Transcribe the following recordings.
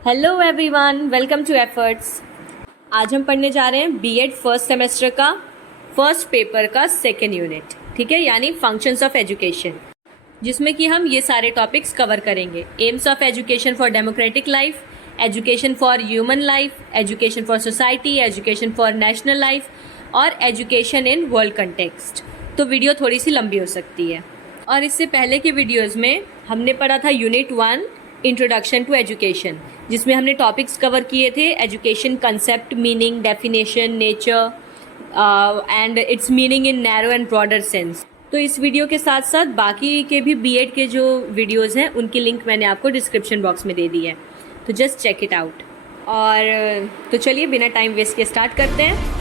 Hello everyone, welcome to efforts. आज हम पढ़ने जा रहे हैं बीएड फर्स्ट सेमेस्टर का फर्स्ट पेपर का सेकेंड यूनिट, ठीक है, यानी फंक्शंस ऑफ एजुकेशन, जिसमें कि हम ये सारे टॉपिक्स कवर करेंगे। AIIMS of education for democratic life, education for human life, education for society, education for national life और एजुकेशन इन वर्ल्ड कंटेक्स्ट। तो वीडियो थोड़ी सी लंबी हो सकती है। और इससे पहले के वीडियोज़ में हमने पढ़ा था यूनिट 1 इंट्रोडक्शन टू एजुकेशन, जिसमें हमने टॉपिक्स कवर किए थे education concept, meaning, definition, nature and it's meaning in narrow and broader sense. तो इस वीडियो के साथ साथ बाकी के भी बीएड के जो वीडियोस हैं उनकी लिंक मैंने आपको डिस्क्रिप्शन बॉक्स में दे दी है, तो जस्ट चेक इट आउट। और तो चलिए बिना टाइम वेस्ट के स्टार्ट करते हैं।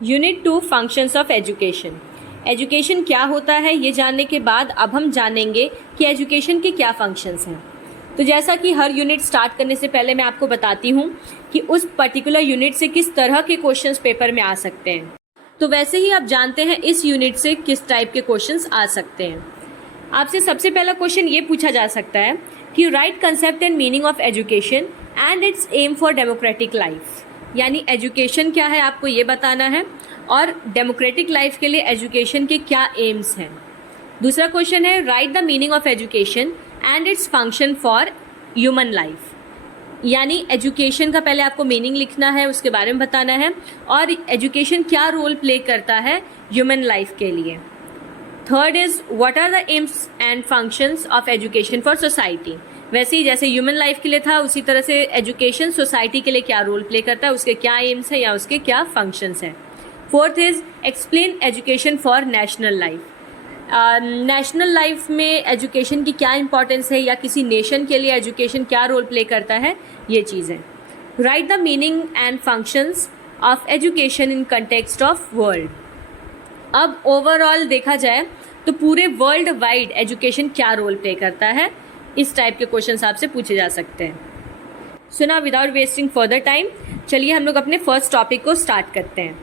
Unit 2 functions of education. Education क्या होता है ये जानने के बाद अब हम जानेंगे कि एजुकेशन के क्या फंक्शंस हैं। तो जैसा कि हर यूनिट स्टार्ट करने से पहले मैं आपको बताती हूँ कि उस पर्टिकुलर यूनिट से किस तरह के क्वेश्चंस पेपर में आ सकते हैं। तो वैसे ही आप जानते हैं इस यूनिट से किस टाइप के क्वेश्चंस आ सकते हैं। आपसे सबसे पहला क्वेश्चन ये पूछा जा सकता है कि right concept and meaning of education and its aim for democratic life, यानी एजुकेशन क्या है आपको ये बताना है और डेमोक्रेटिक लाइफ के लिए एजुकेशन के क्या एम्स हैं। दूसरा क्वेश्चन है right the meaning of education and its function for human life, यानी एजुकेशन का पहले आपको मीनिंग लिखना है, उसके बारे में बताना है और एजुकेशन क्या रोल प्ले करता है ह्यूमन लाइफ के लिए। Third is what are the aims and functions of education for society, वैसे ही जैसे ह्यूमन लाइफ के लिए था उसी तरह से एजुकेशन सोसाइटी के लिए क्या रोल प्ले करता है, उसके क्या एम्स है या उसके क्या फंक्शंस हैं। Fourth is explain education for national life, national life में एजुकेशन की क्या इंपॉर्टेंस है या किसी नेशन के लिए एजुकेशन क्या रोल प्ले करता है, ये चीज़ें। Right the meaning and functions of education in context of world. अब ओवरऑल देखा जाए तो पूरे वर्ल्ड वाइड एजुकेशन क्या रोल प्ले करता है, इस टाइप के क्वेश्चंस आपसे पूछे जा सकते हैं। So now without wasting further time चलिए हम लोग अपने फर्स्ट टॉपिक को स्टार्ट करते हैं,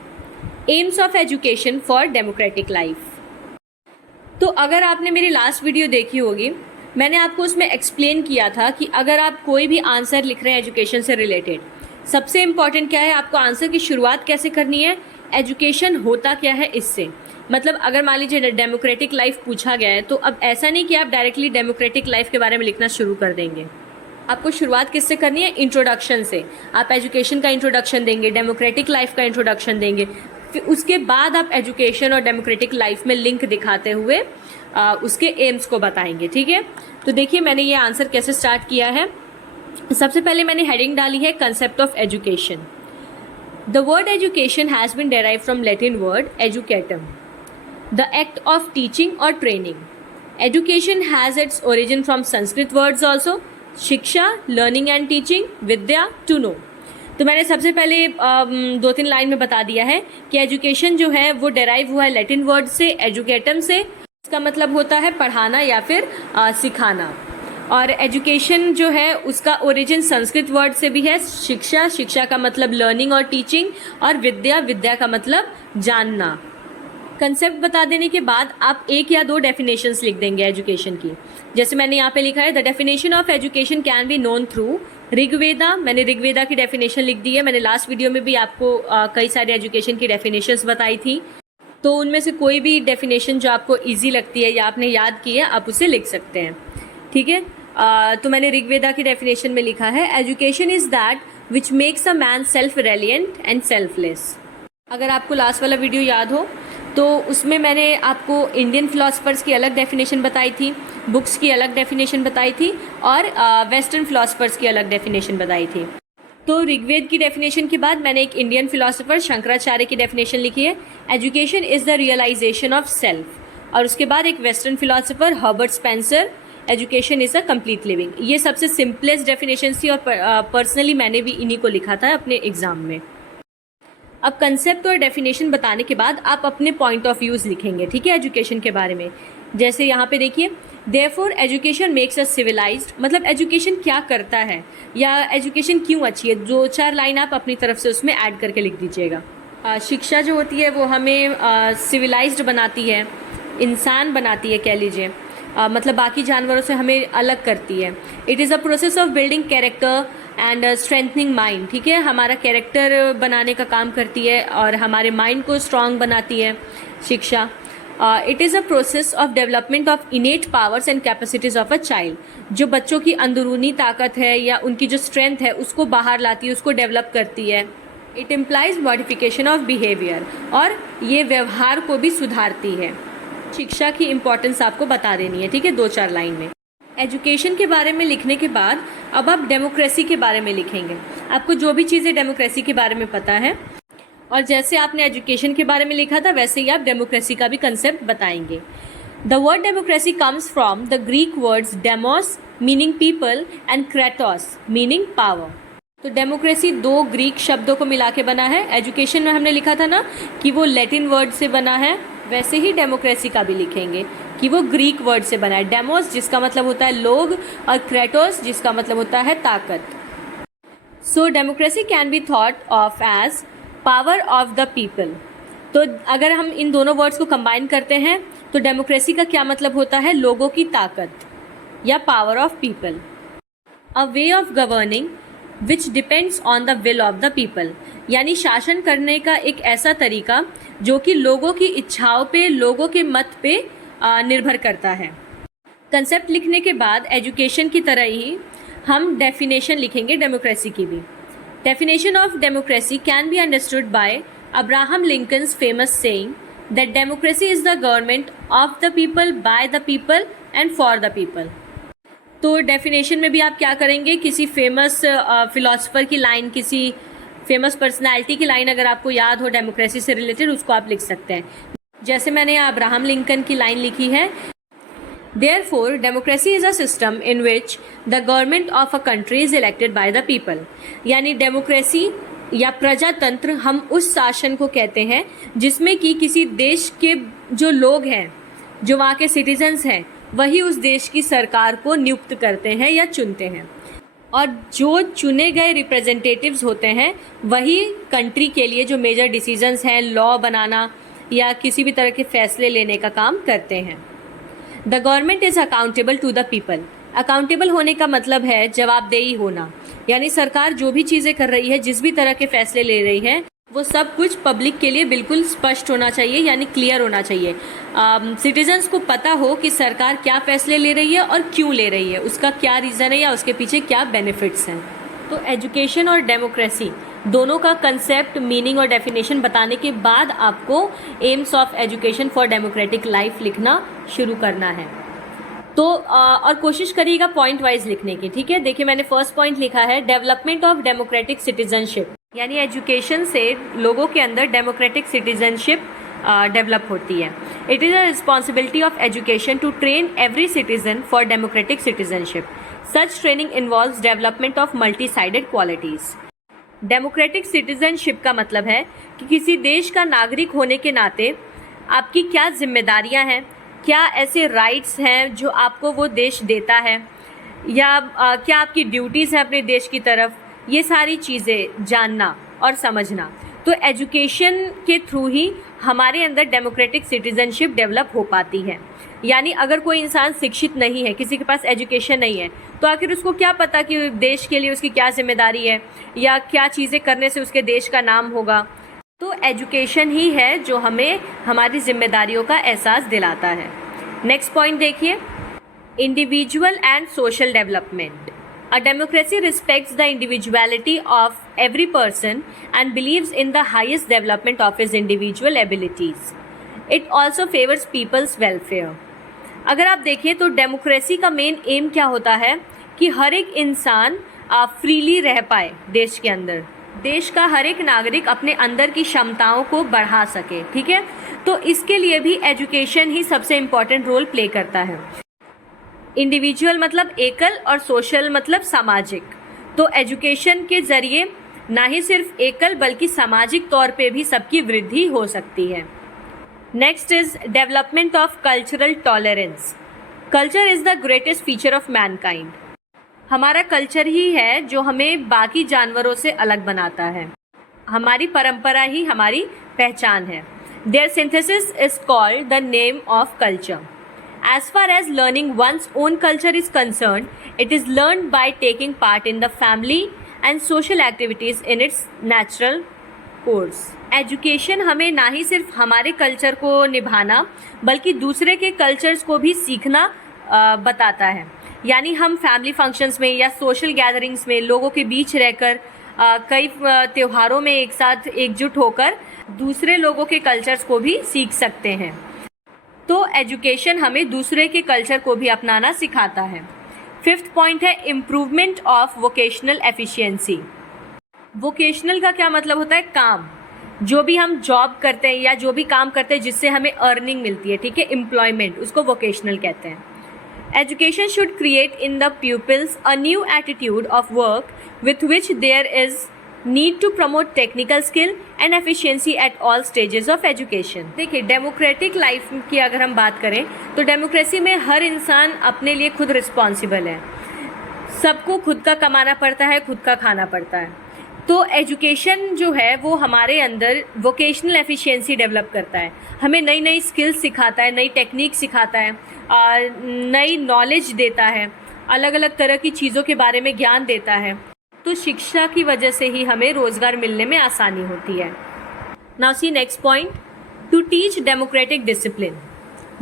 AIIMS of education for democratic life. तो अगर आपने मेरी लास्ट वीडियो देखी होगी, मैंने आपको उसमें एक्सप्लेन किया था कि अगर आप कोई भी आंसर लिख रहे हैं एजुकेशन से रिलेटेड, सबसे इम्पॉर्टेंट क्या है, आपको आंसर की शुरुआत कैसे करनी है, एजुकेशन होता क्या है इससे। मतलब अगर मान लीजिए डेमोक्रेटिक लाइफ पूछा गया है तो अब ऐसा नहीं कि आप डायरेक्टली डेमोक्रेटिक लाइफ के बारे में लिखना शुरू कर देंगे। आपको शुरुआत किससे करनी है, इंट्रोडक्शन से। आप एजुकेशन का इंट्रोडक्शन देंगे, डेमोक्रेटिक लाइफ का इंट्रोडक्शन देंगे, फिर उसके बाद आप एजुकेशन और डेमोक्रेटिक लाइफ में लिंक दिखाते हुए उसके एम्स को बताएंगे, ठीक है। तो देखिए मैंने ये आंसर कैसे स्टार्ट किया है। सबसे पहले मैंने हेडिंग डाली है concept of education. The word education has been derive from Latin word educatum, the act of teaching or training. Education has its origin from Sanskrit words also, शिक्षा learning and teaching, Vidya to know. तो मैंने सबसे पहले 2-3 line में बता दिया है कि एजुकेशन जो है वो डेराइव हुआ है लैटिन वर्ड से, एजुकेटम से। इसका मतलब होता है पढ़ाना या फिर सिखाना। और एजुकेशन जो है उसका ओरिजिन संस्कृत वर्ड से भी है, शिक्षा, शिक्षा का मतलब लर्निंग और टीचिंग, और विद्या, विद्या का मतलब जानना। कंसेप्ट बता देने के बाद आप 1 या 2 डेफिनेशंस लिख देंगे एजुकेशन की। जैसे मैंने यहाँ पे लिखा है the definition of education can be known through Rigveda. मैंने ऋग्वेदा की डेफिनेशन लिख दी है। मैंने लास्ट वीडियो में भी आपको कई सारे एजुकेशन की डेफिनेशंस बताई थी, तो उनमें से कोई भी डेफिनेशन जो आपको ईजी लगती है या आपने याद की है आप उसे लिख सकते हैं, ठीक है। तो मैंने ऋग्वेदा की डेफिनेशन में लिखा है education is that which makes a man self reliant and selfless. अगर आपको लास्ट वाला वीडियो याद हो तो उसमें मैंने आपको इंडियन फिलोसफर्स की अलग डेफिनेशन बताई थी, बुक्स की अलग डेफिनेशन बताई थी और वेस्टर्न फिलोसफर्स की अलग डेफिनेशन बताई थी। तो ऋग्वेद की डेफिनेशन के बाद मैंने एक इंडियन फिलोसफर शंकराचार्य की डेफिनेशन लिखी है, education is the realisation of self. और उसके बाद एक western philosopher Herbert Spencer, education is a complete living. ये सबसे सिंपलेस्ट डेफिनेशन थी और पर्सनली मैंने भी इन्हीं को लिखा था अपने एग्जाम में। अब कंसेप्ट और डेफिनेशन बताने के बाद आप अपने पॉइंट ऑफ व्यूज़ लिखेंगे, ठीक है, एजुकेशन के बारे में। जैसे यहाँ पे देखिए, therefore education makes us civilised, मतलब एजुकेशन क्या करता है या एजुकेशन क्यों अच्छी है। 2-4 लाइन आप अपनी तरफ से उसमें ऐड करके लिख दीजिएगा। शिक्षा जो होती है वो हमें सिविलाइज्ड बनाती है, इंसान बनाती है कह लीजिए, मतलब बाकी जानवरों से हमें अलग करती है। It is a process of building character and strengthening mind, ठीक है, हमारा कैरेक्टर बनाने का काम करती है और हमारे माइंड को स्ट्रांग बनाती है शिक्षा। It is a process of development of इनेट powers and capacities of a child, जो बच्चों की अंदरूनी ताकत है या उनकी जो स्ट्रेंथ है उसको बाहर लाती है, उसको डेवलप करती है। It implies modification of behaviour, और ये व्यवहार को भी सुधारती है। शिक्षा की इम्पोर्टेंस आपको बता देनी है, ठीक है, 2-4 लाइन में। एजुकेशन के बारे में लिखने के बाद अब आप डेमोक्रेसी के बारे में लिखेंगे। आपको जो भी चीज़ें डेमोक्रेसी के बारे में पता है, और जैसे आपने एजुकेशन के बारे में लिखा था वैसे ही आप डेमोक्रेसी का भी कंसेप्ट बताएंगे। The word democracy comes from the Greek words demos meaning people and Kratos meaning power. तो डेमोक्रेसी 2 ग्रीक शब्दों को मिला के बना है। एजुकेशन में हमने लिखा था ना कि वो लैटिन वर्ड से बना है, वैसे ही डेमोक्रेसी का भी लिखेंगे कि वो ग्रीक वर्ड से बना है। डेमोस जिसका मतलब होता है लोग, और क्रेटोस जिसका मतलब होता है ताकत। So democracy can be thought of as power of the people. तो अगर हम इन दोनों वर्ड्स को कंबाइन करते हैं तो डेमोक्रेसी का क्या मतलब होता है, लोगों की ताकत या power of people. A way of governing which depends on the will of the people, यानी शासन करने का एक ऐसा तरीका जो कि लोगों की इच्छाओं पे, लोगों के मत पे निर्भर करता है। कंसेप्ट लिखने के बाद एजुकेशन की तरह ही हम डेफिनेशन लिखेंगे डेमोक्रेसी की भी। Definition of democracy can be understood by Abraham Lincoln's famous saying that democracy is the government of the people, by the people and for the people. तो डेफिनेशन में भी आप क्या करेंगे, किसी फेमस फिलोसफर की लाइन, किसी फेमस पर्सनालिटी की लाइन अगर आपको याद हो डेमोक्रेसी से रिलेटेड, उसको आप लिख सकते हैं। जैसे मैंने अब्राहम लिंकन की लाइन लिखी है, Therefore, democracy is a system in which the government of a country is elected by the people. यानी डेमोक्रेसी या प्रजातंत्र हम उस शासन को कहते हैं जिसमें कि किसी देश के जो लोग हैं, जो वहाँ के सिटीजन्स हैं, वही उस देश की सरकार को नियुक्त करते हैं या चुनते हैं, और जो चुने गए रिप्रेजेंटेटिव्स होते हैं वही कंट्री के लिए जो मेजर डिसीजंस हैं, लॉ बनाना या किसी भी तरह के फैसले लेने का काम करते हैं। The government is accountable to the people. Accountable होने का मतलब है जवाबदेही होना, यानी सरकार जो भी चीज़ें कर रही है, जिस भी तरह के फैसले ले रही है, वो सब कुछ पब्लिक के लिए बिल्कुल स्पष्ट होना चाहिए, यानी क्लियर होना चाहिए। सिटीजन्स को पता हो कि सरकार क्या फैसले ले रही है और क्यों ले रही है, उसका क्या रीज़न है या उसके पीछे क्या बेनिफिट्स हैं। तो एजुकेशन और डेमोक्रेसी दोनों का कंसेप्ट, मीनिंग और डेफिनेशन बताने के बाद आपको AIIMS of education for democratic life लिखना शुरू करना है। तो और कोशिश करिएगा पॉइंट वाइज लिखने की, ठीक है। देखिए मैंने फर्स्ट पॉइंट लिखा है डेवलपमेंट ऑफ डेमोक्रेटिक सिटीजनशिप, यानी एजुकेशन से लोगों के अंदर डेमोक्रेटिक सिटीजनशिप डेवलप होती है। It is a responsibility of education to train every citizen for democratic citizenship. Such training involves development of multi sided qualities. Democratic citizenship का मतलब है कि किसी देश का नागरिक होने के नाते आपकी क्या जिम्मेदारियां हैं, क्या ऐसे राइट्स हैं जो आपको वो देश देता है, या क्या आपकी ड्यूटीज़ हैं अपने देश की तरफ, ये सारी चीज़ें जानना और समझना। तो एजुकेशन के थ्रू ही हमारे अंदर डेमोक्रेटिक सिटीजनशिप डेवलप हो पाती है। यानी अगर कोई इंसान शिक्षित नहीं है, किसी के पास एजुकेशन नहीं है, तो आखिर उसको क्या पता कि देश के लिए उसकी क्या जिम्मेदारी है या क्या चीज़ें करने से उसके देश का नाम होगा। तो एजुकेशन ही है जो हमें हमारी जिम्मेदारियों का एहसास दिलाता है। नेक्स्ट पॉइंट देखिए, individual and social development. A democracy respects the individuality of every person and believes in the highest development of his individual abilities. It also favors people's welfare. अगर आप देखें तो डेमोक्रेसी का मेन एम क्या होता है कि हर एक इंसान फ्रीली रह पाए देश के अंदर, देश का हर एक नागरिक अपने अंदर की क्षमताओं को बढ़ा सके, ठीक है। तो इसके लिए भी एजुकेशन ही सबसे इम्पॉर्टेंट रोल प्ले करता है। इंडिविजुअल मतलब एकल और सोशल मतलब सामाजिक। तो एजुकेशन के ज़रिए ना ही सिर्फ एकल बल्कि सामाजिक तौर पे भी सबकी वृद्धि हो सकती है। Next is development of cultural tolerance. Culture is the greatest feature of Mankind. हमारा कल्चर ही है जो हमें बाकी जानवरों से अलग बनाता है। हमारी परंपरा ही हमारी पहचान है। Their synthesis is called the name of culture. As far as learning one's own culture is concerned, it is learned by taking part in the family and social activities in its natural course. Education हमें ना ही सिर्फ हमारे culture को निभाना बल्कि दूसरे के cultures को भी सीखना बताता है। यानी हम फैमिली फंक्शंस में या सोशल गैदरिंग्स में लोगों के बीच रहकर कई त्योहारों में एक साथ एकजुट होकर दूसरे लोगों के कल्चर्स को भी सीख सकते हैं। तो एजुकेशन हमें दूसरे के कल्चर को भी अपनाना सिखाता है। फिफ्थ पॉइंट है improvement of vocational efficiency. Vocational का क्या मतलब होता है? काम। जो भी हम जॉब करते हैं या जो भी काम करते हैं जिससे हमें अर्निंग मिलती है, ठीक है, एम्प्लॉयमेंट, उसको वोकेशनल कहते हैं। Education should create in the pupils a new attitude of work with which there is need to promote technical skill and efficiency at all stages of education। देखिए, डेमोक्रेटिक लाइफ की अगर हम बात करें तो डेमोक्रेसी में हर इंसान अपने लिए खुद रिस्पॉन्सिबल है। सबको खुद का कमाना पड़ता है, खुद का खाना पड़ता है। तो एजुकेशन जो है वो हमारे अंदर वोकेशनल एफिशिएंसी डेवलप करता है, हमें नई नई स्किल्स सिखाता है, नई टेक्निक सिखाता है, नई नॉलेज देता है, अलग अलग तरह की चीज़ों के बारे में ज्ञान देता है। तो शिक्षा की वजह से ही हमें रोज़गार मिलने में आसानी होती है। Now see next point, to teach democratic discipline.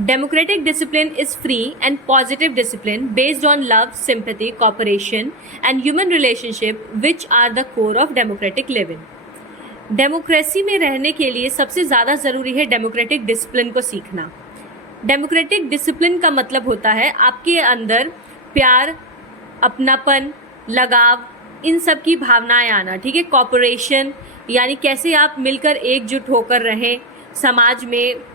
Democratic discipline is free and positive discipline based on love, sympathy, cooperation and human relationship which are the core of democratic living। Democracy में रहने के लिए सबसे ज़्यादा ज़रूरी है democratic discipline को सीखना। डेमोक्रेटिक डिसिप्लिन का मतलब होता है आपके अंदर प्यार, अपनापन, लगाव, इन सब की भावनाएं आना, ठीक है। कॉपरेशन यानी कैसे आप मिलकर एकजुट होकर रहें, समाज में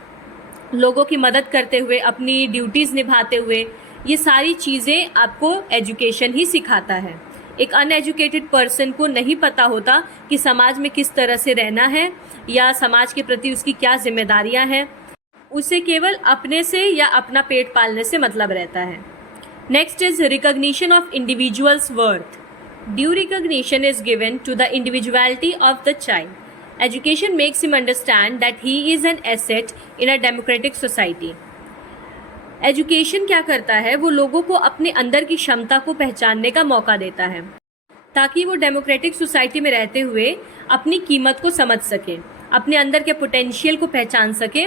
लोगों की मदद करते हुए, अपनी ड्यूटीज़ निभाते हुए, ये सारी चीज़ें आपको एजुकेशन ही सिखाता है। एक अनएजुकेटेड पर्सन को नहीं पता होता कि समाज में किस तरह से रहना है या समाज के प्रति उसकी क्या जिम्मेदारियां हैं। उसे केवल अपने से या अपना पेट पालने से मतलब रहता है। Next is recognition of individuals worth. Due recognition is given to the individuality of the child. Education makes him understand that he is an asset in a democratic society। Education क्या करता है? वो लोगों को अपने अंदर की क्षमता को पहचानने का मौका देता है ताकि वो डेमोक्रेटिक सोसाइटी में रहते हुए अपनी कीमत को समझ सके, अपने अंदर के पोटेंशियल को पहचान सके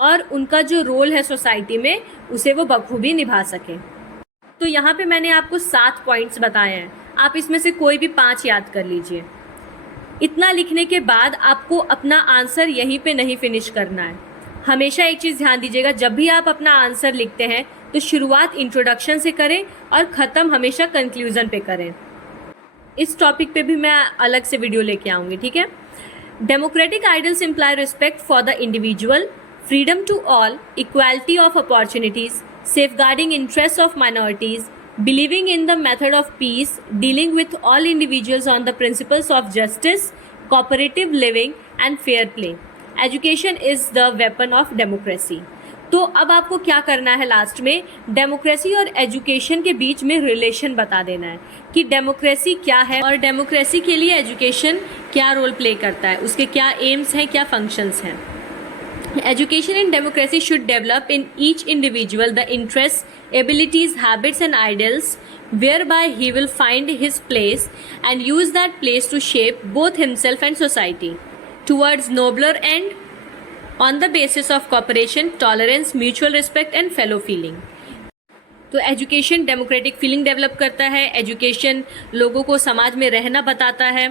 और उनका जो रोल है सोसाइटी में उसे वो बखूबी निभा सके। तो यहाँ पे मैंने आपको 7 पॉइंट्स बताए हैं, आप इसमें से कोई भी 5 याद कर लीजिए। इतना लिखने के बाद आपको अपना आंसर यहीं पे नहीं फिनिश करना है। हमेशा एक चीज़ ध्यान दीजिएगा, जब भी आप अपना आंसर लिखते हैं तो शुरुआत इंट्रोडक्शन से करें और ख़त्म हमेशा कंक्लूजन पे करें। इस टॉपिक पे भी मैं अलग से वीडियो लेके आऊँगी, ठीक है। Democratic ideals imply respect for the individual, freedom to all, equality of opportunities, safeguarding interest of minorities, believing in the method of peace, dealing with all individuals on the principles of justice, cooperative living and fair play। Education is the weapon of democracy। तो अब आपको क्या करना है, last में democracy और education के बीच में रिलेशन बता देना है कि डेमोक्रेसी क्या है और डेमोक्रेसी के लिए एजुकेशन क्या रोल प्ले करता है, उसके क्या एम्स हैं, क्या फंक्शंस हैं। Education in democracy should develop in each individual the interests, abilities, habits and ideals whereby he will find his place and use that place to shape both himself and society towards nobler end on the basis of cooperation, tolerance, mutual respect and fellow feeling। तो education democratic feeling develop करता है, education लोगों को समाज में रहना बताता है।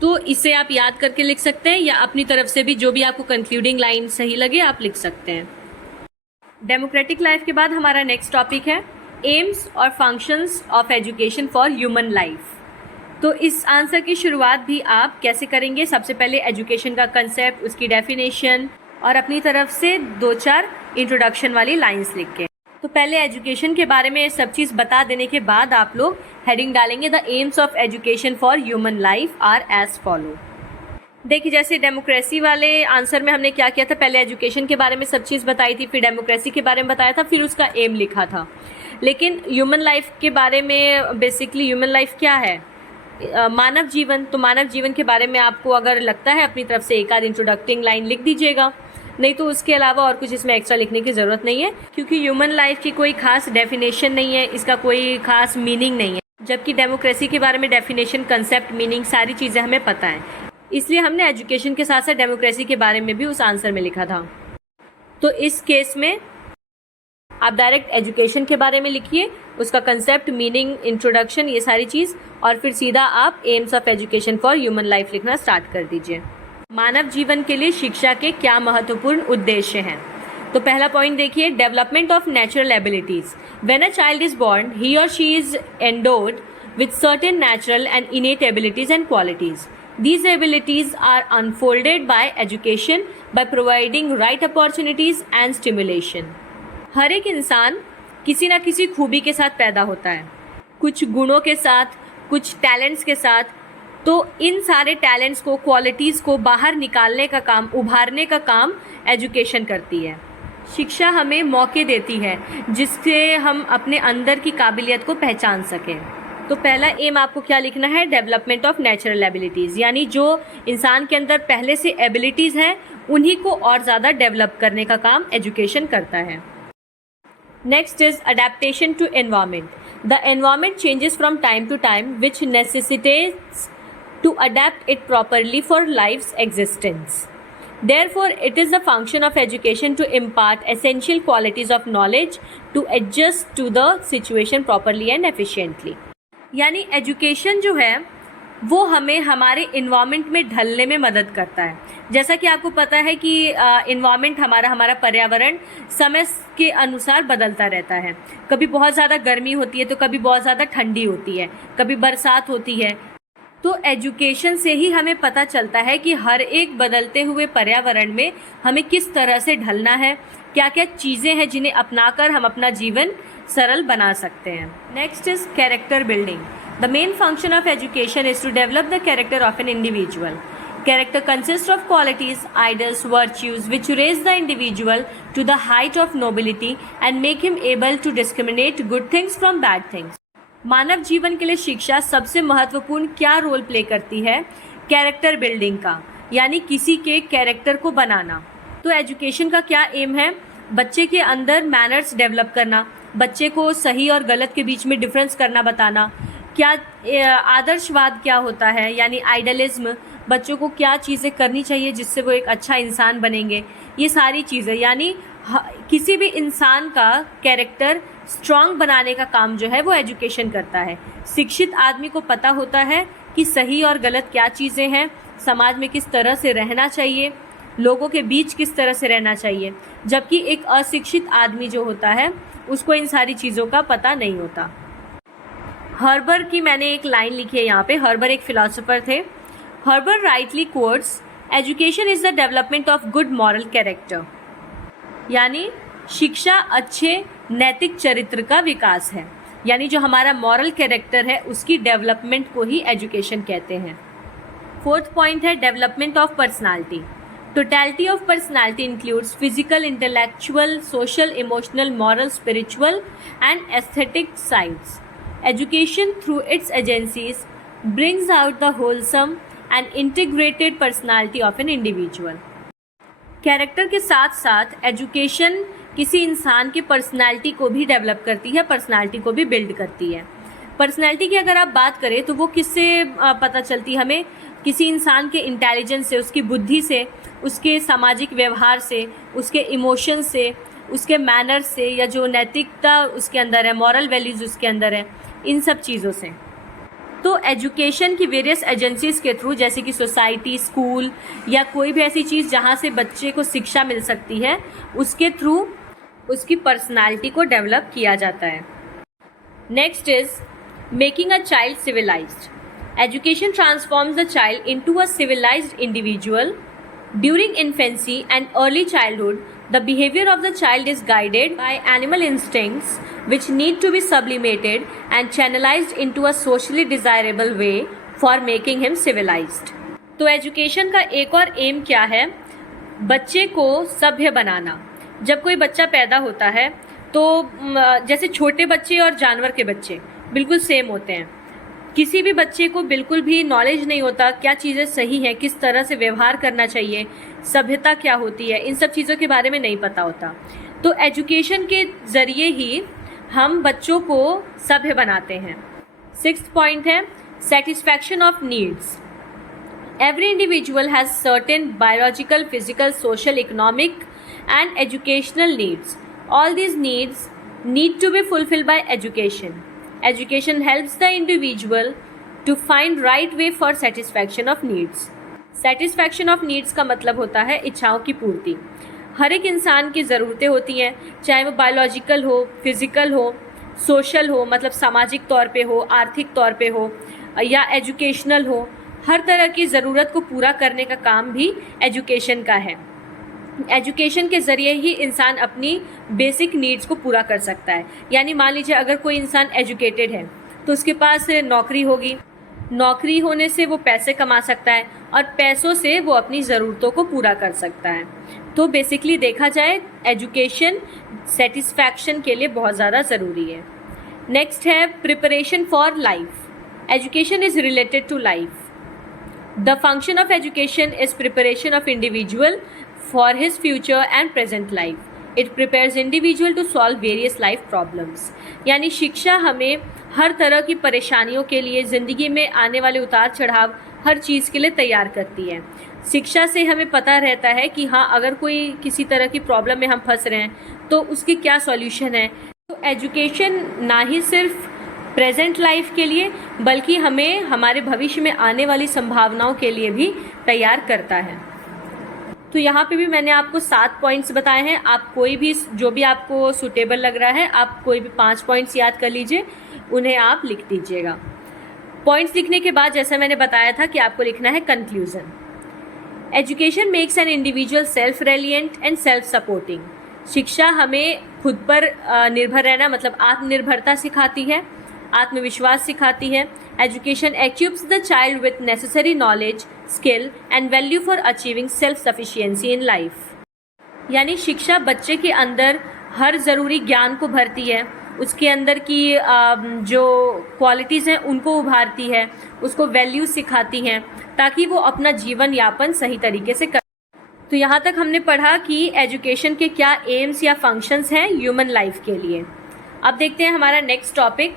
तो इसे आप याद करके लिख सकते हैं या अपनी तरफ से भी जो भी आपको कंक्लूडिंग लाइन सही लगे आप लिख सकते हैं। डेमोक्रेटिक लाइफ के बाद हमारा नेक्स्ट टॉपिक है एम्स और functions of education for human life. तो इस आंसर की शुरुआत भी आप कैसे करेंगे? सबसे पहले एजुकेशन का कंसेप्ट, उसकी डेफिनेशन और अपनी तरफ से 2-4 इंट्रोडक्शन वाली लाइंस लिख के। तो पहले एजुकेशन के बारे में सब चीज़ बता देने के बाद आप लोग हेडिंग डालेंगे the aims of education for human life are as follow. देखिए, जैसे डेमोक्रेसी वाले आंसर में हमने क्या किया था, पहले एजुकेशन के बारे में सब चीज़ बताई थी, फिर डेमोक्रेसी के बारे में बताया था, फिर उसका एम लिखा था। लेकिन ह्यूमन लाइफ के बारे में बेसिकली ह्यूमन लाइफ क्या है, मानव जीवन, तो मानव जीवन के बारे में आपको अगर लगता है अपनी तरफ से एक आध इंट्रोडक्टिंग लाइन लिख दीजिएगा, नहीं तो उसके अलावा और कुछ इसमें एक्स्ट्रा लिखने की ज़रूरत नहीं है, क्योंकि ह्यूमन लाइफ की कोई खास डेफिनेशन नहीं है, इसका कोई खास मीनिंग नहीं है, जबकि डेमोक्रेसी के बारे में डेफिनेशन, कंसेप्ट, मीनिंग सारी चीज़ें हमें पता है। इसलिए हमने एजुकेशन के साथ साथ डेमोक्रेसी के बारे में भी उस आंसर में लिखा था। तो इस केस में आप डायरेक्ट एजुकेशन के बारे में लिखिए, उसका कंसेप्ट, मीनिंग, इंट्रोडक्शन, ये सारी चीज़, और फिर सीधा आप AIIMS of education for human life लिखना स्टार्ट कर दीजिए। मानव जीवन के लिए शिक्षा के क्या महत्वपूर्ण उद्देश्य हैं? तो पहला पॉइंट देखिए, development of natural abilities. When a child is born, he और she is endowed with certain natural and innate abilities and qualities. These abilities are unfolded by education by providing right opportunities and stimulation. हर एक इंसान किसी न किसी खूबी के साथ पैदा होता है, कुछ गुणों के साथ, कुछ टैलेंट्स के साथ। तो इन सारे टैलेंट्स को, क्वालिटीज़ को बाहर निकालने का काम, उभारने का काम एजुकेशन करती है। शिक्षा हमें मौके देती है जिससे हम अपने अंदर की काबिलियत को पहचान सकें। तो पहला एम आपको क्या लिखना है? डेवलपमेंट ऑफ नेचुरल एबिलिटीज़, यानी जो इंसान के अंदर पहले से एबिलिटीज़ हैं उन्हीं को और ज़्यादा डेवलप करने का काम एजुकेशन करता है। Next is adaptation to environment. The environment changes from time to time which necessitates to adapt it properly for life's existence. Therefore, it is the function of education to impart essential qualities of knowledge to adjust to the situation properly and efficiently. यानी education जो है वो हमें हमारे environment में ढलने में मदद करता है। जैसा कि आपको पता है कि इन्वायरमेंट हमारा पर्यावरण समय के अनुसार बदलता रहता है। कभी बहुत ज़्यादा गर्मी होती है तो कभी बहुत ज़्यादा ठंडी होती है, कभी बरसात होती है। तो एजुकेशन से ही हमें पता चलता है कि हर एक बदलते हुए पर्यावरण में हमें किस तरह से ढलना है, क्या क्या चीज़ें हैं जिन्हें अपनाकर हम अपना जीवन सरल बना सकते हैं। Next is character building. The main function of education is to develop the character of an individual. Character consists of qualities, ideals, virtues which raise the individual to the height of nobility and make him able to discriminate good things from bad things. मानव जीवन के लिए शिक्षा सबसे महत्वपूर्ण क्या role play करती है? Character building का, यानी किसी के कैरेक्टर को बनाना। तो एजुकेशन का क्या एम है? बच्चे के अंदर मैनर्स डेवलप करना, बच्चे को सही और गलत के बीच में डिफरेंस करना बताना, क्या आदर्शवाद क्या होता है यानी आइडलिज्म, बच्चों को क्या चीज़ें करनी चाहिए जिससे वो एक अच्छा इंसान बनेंगे, ये सारी चीज़ें, यानी किसी भी इंसान का कैरेक्टर स्ट्रॉन्ग बनाने का काम जो है वो एजुकेशन करता है। शिक्षित आदमी को पता होता है कि सही और गलत क्या चीज़ें हैं, समाज में किस तरह से रहना चाहिए, लोगों के बीच किस तरह से रहना चाहिए, जबकि एक अशिक्षित आदमी जो होता है उसको इन सारी चीज़ों का पता नहीं होता। हर्बर की मैंने एक लाइन लिखी है यहाँ पे। हर्बर एक फिलोसोफर थे। Herbart rightly quotes, education is the development of good moral character, यानी शिक्षा अच्छे नैतिक चरित्र का विकास है, यानी जो हमारा मॉरल कैरेक्टर है उसकी डेवलपमेंट को ही एजुकेशन कहते हैं। फोर्थ पॉइंट है development of personality. Totality of personality includes physical, intellectual, social, emotional, moral, spiritual and aesthetic sides. Education through its agencies brings out the wholesome and integrated personality of an individual. Character के साथ साथ education किसी इंसान की personality को भी develop करती है, पर्सनालिटी को भी बिल्ड करती है। पर्सनालिटी की अगर आप बात करें तो वो किससे पता चलती है हमें? किसी इंसान के इंटेलिजेंस से, उसकी बुद्धि से, उसके सामाजिक व्यवहार से, उसके इमोशन से, उसके मैनर्स से, या जो नैतिकता उसके अंदर है, मॉरल वैल्यूज़ उसके अंदर है, इन सब चीज़ों से। तो एजुकेशन की वेरियस एजेंसीज़ के थ्रू, जैसे कि सोसाइटी, स्कूल या कोई भी ऐसी चीज़ जहाँ से बच्चे को शिक्षा मिल सकती है, उसके थ्रू उसकी पर्सनालिटी को डेवलप किया जाता है। Next is making a child civilized. Education transforms the child into a civilized individual. During infancy and early childhood, the behavior of the child is guided by animal instincts which need to be sublimated and channelized into a socially desirable way for making him civilized. तो education का एक और M क्या है? बच्चे को सभ्य बनाना. जब कोई बच्चा पैदा होता है तो जैसे छोटे बच्चे और जानवर के बच्चे बिल्कुल सेम होते हैं, किसी भी बच्चे को बिल्कुल भी नॉलेज नहीं होता क्या चीज़ें सही हैं, किस तरह से व्यवहार करना चाहिए, सभ्यता क्या होती है, इन सब चीज़ों के बारे में नहीं पता होता। तो एजुकेशन के ज़रिए ही हम बच्चों को सभ्य बनाते हैं। 6th पॉइंट है satisfaction of needs. Every individual has certain biological, physical, social, economic and educational needs. All these needs need to be fulfilled by education. Education helps the individual to find right way for satisfaction of needs. Satisfaction of needs का मतलब होता है इच्छाओं की पूर्ति। हर एक इंसान की ज़रूरतें होती हैं, चाहे वो बायोलॉजिकल हो, फिजिकल हो, सोशल हो मतलब सामाजिक तौर पे हो, आर्थिक तौर पे हो या एजुकेशनल हो। हर तरह की ज़रूरत को पूरा करने का काम भी एजुकेशन का है। एजुकेशन के ज़रिए ही इंसान अपनी बेसिक नीड्स को पूरा कर सकता है। यानी मान लीजिए अगर कोई इंसान एजुकेटेड है तो उसके पास नौकरी होगी, नौकरी होने से वो पैसे कमा सकता है और पैसों से वो अपनी ज़रूरतों को पूरा कर सकता है। तो बेसिकली देखा जाए एजुकेशन सेटिस्फैक्शन के लिए बहुत ज़्यादा ज़रूरी है। नेक्स्ट है preparation for life. Education is related to life. The function of education is preparation of individual for his future and present life. It prepares individual to solve various life problems. यानी शिक्षा हमें हर तरह की परेशानियों के लिए, ज़िंदगी में आने वाले उतार चढ़ाव हर चीज़ के लिए तैयार करती है। शिक्षा से हमें पता रहता है कि हाँ अगर कोई किसी तरह की प्रॉब्लम में हम फंस रहे हैं तो उसकी क्या सॉल्यूशन है। तो एजुकेशन ना ही सिर्फ प्रेजेंट लाइफ के लिए बल्कि हमें हमारे भविष्य में आने वाली संभावनाओं के लिए भी तैयार करता है। तो यहाँ पे भी मैंने आपको 7 पॉइंट्स बताए हैं। आप कोई भी जो भी आपको सूटेबल लग रहा है आप कोई भी 5 पॉइंट्स याद कर लीजिए, उन्हें आप लिख दीजिएगा। पॉइंट्स लिखने के बाद जैसा मैंने बताया था कि आपको लिखना है conclusion. Education makes an individual self reliant and self supporting. शिक्षा हमें खुद पर निर्भर रहना मतलब आत्मनिर्भरता सिखाती है, आत्मविश्वास सिखाती है। Education equips the child with necessary knowledge, skill and value for achieving self sufficiency in life. यानी शिक्षा बच्चे के अंदर हर ज़रूरी ज्ञान को भरती है, उसके अंदर की जो क्वालिटीज़ हैं उनको उभारती है, उसको वैल्यूज सिखाती हैं ताकि वो अपना जीवन यापन सही तरीके से कर। तो यहाँ तक हमने पढ़ा कि एजुकेशन के क्या एम्स या फंक्शंस हैं ह्यूमन लाइफ के लिए। अब देखते हैं हमारा next topic,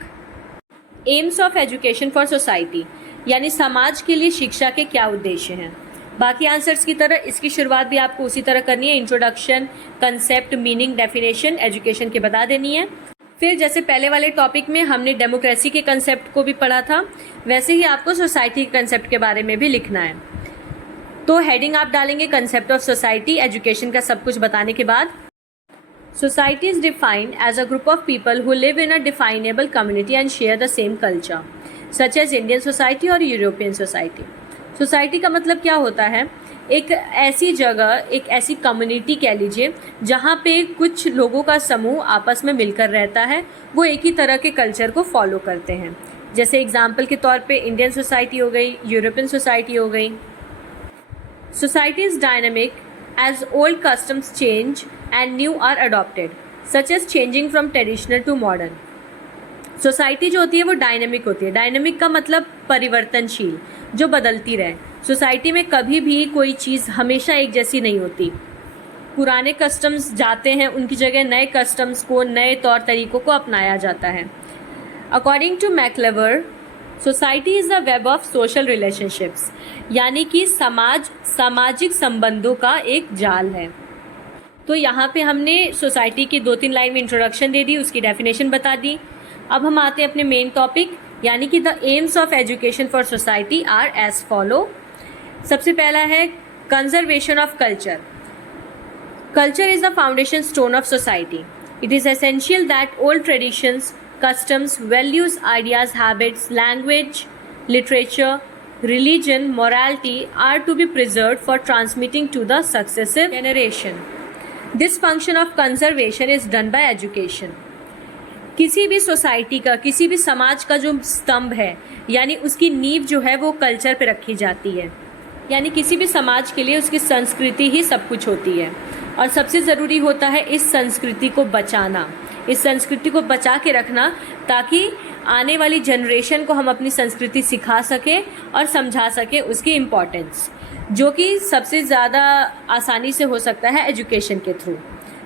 AIIMS of education for society. यानी समाज के लिए शिक्षा के क्या उद्देश्य हैं। बाकी आंसर्स की तरह इसकी शुरुआत भी आपको उसी तरह करनी है। Introduction, concept, meaning, definition education के बता देनी है। फिर जैसे पहले वाले टॉपिक में हमने डेमोक्रेसी के कंसेप्ट को भी पढ़ा था, वैसे ही आपको सोसाइटी के कंसेप्ट के बारे में भी लिखना है। तो हेडिंग आप डालेंगे कंसेप्ट ऑफ सोसाइटी एजुकेशन का सब कुछ बताने के बाद। Society is defined as a group of people who live in a definable community and share the same culture, such as Indian society or European society. Society का मतलब क्या होता है? एक ऐसी जगह, एक ऐसी कम्युनिटी कह लीजिए जहाँ पे कुछ लोगों का समूह आपस में मिलकर रहता है, वो एक ही तरह के कल्चर को फॉलो करते हैं। जैसे एग्जाम्पल के तौर पे इंडियन सोसाइटी हो गई, यूरोपियन सोसाइटी हो गई। Society is dynamic as old customs change and new are adopted, such as changing from traditional to modern. Society जो होती है वो डायनेमिक होती है। डायनेमिक का मतलब परिवर्तनशील, जो बदलती रहे। सोसाइटी में कभी भी कोई चीज़ हमेशा एक जैसी नहीं होती। पुराने कस्टम्स जाते हैं, उनकी जगह नए कस्टम्स को, नए तौर तरीक़ों को अपनाया जाता है। According to MacIver, society is the web of social relationships. यानी कि समाज सामाजिक संबंधों का एक जाल है। तो यहाँ पे हमने सोसाइटी की 2-3 लाइन में इंट्रोडक्शन दे दी, उसकी डेफिनेशन बता दी। अब हम आते हैं अपने मेन टॉपिक, यानी कि the aims of education for society are as follow. सबसे पहला है conservation of culture. Culture is the foundation stone of society. It is essential that old traditions, customs, values, ideas, habits, language, literature, religion, morality are to be preserved for transmitting to the successive generation. This function of conservation is done by education. किसी भी society का, किसी भी समाज का जो स्तंभ है यानी उसकी नींव जो है वो कल्चर पे रखी जाती है। यानी किसी भी समाज के लिए उसकी संस्कृति ही सब कुछ होती है और सबसे ज़रूरी होता है इस संस्कृति को बचाना, इस संस्कृति को बचा के रखना ताकि आने वाली जनरेशन को हम अपनी संस्कृति सिखा सकें और समझा सकें उसकी इम्पोर्टेंस, जो कि सबसे ज़्यादा आसानी से हो सकता है एजुकेशन के थ्रू।